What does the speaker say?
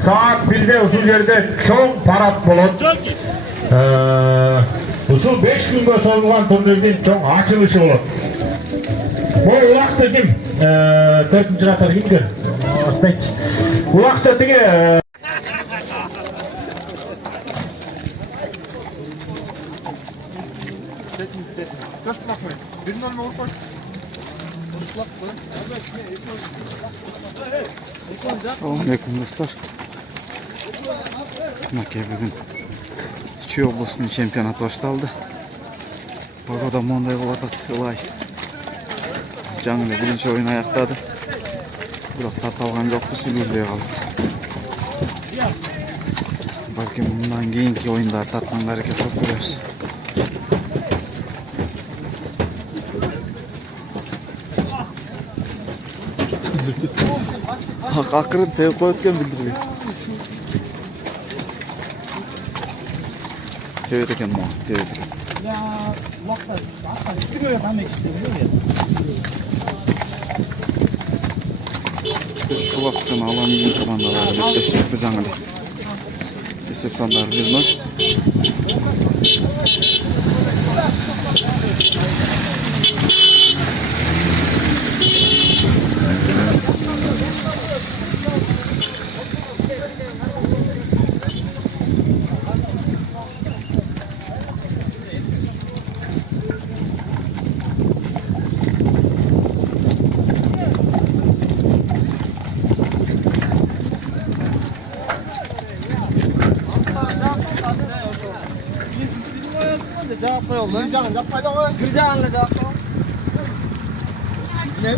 Saat 1'de usul yerde çok parat болады. Usul 5 günge sozulgan turnirdin çok açılışı болады. Bu ulaştı kim? 4. ratar kimdir? Ulaştı tege Assalamualaikum dostlar. Maka bugün Chүй облысының чемпионаты башталды. Бағада маңдай болады Ылай. Жаңылы бірінші ойын аяқтады. Бірақ тарталған жоқпыз, үлгермей қалды. Бәлкім мұндан кейінгі ойындар тартқанға әрекет қылып көрерсіз. Ақырын теуіп қойып кен білдірген. Tevet eкен мұға, tevet eкен. Kulak sana alan iyi komandalar zetleştirdi жаңылы. Esep sanları 1-0. Cevap koyalım. Gülcan yapmaydı o. Gülcan'la cevap koyalım. Ne? Ne?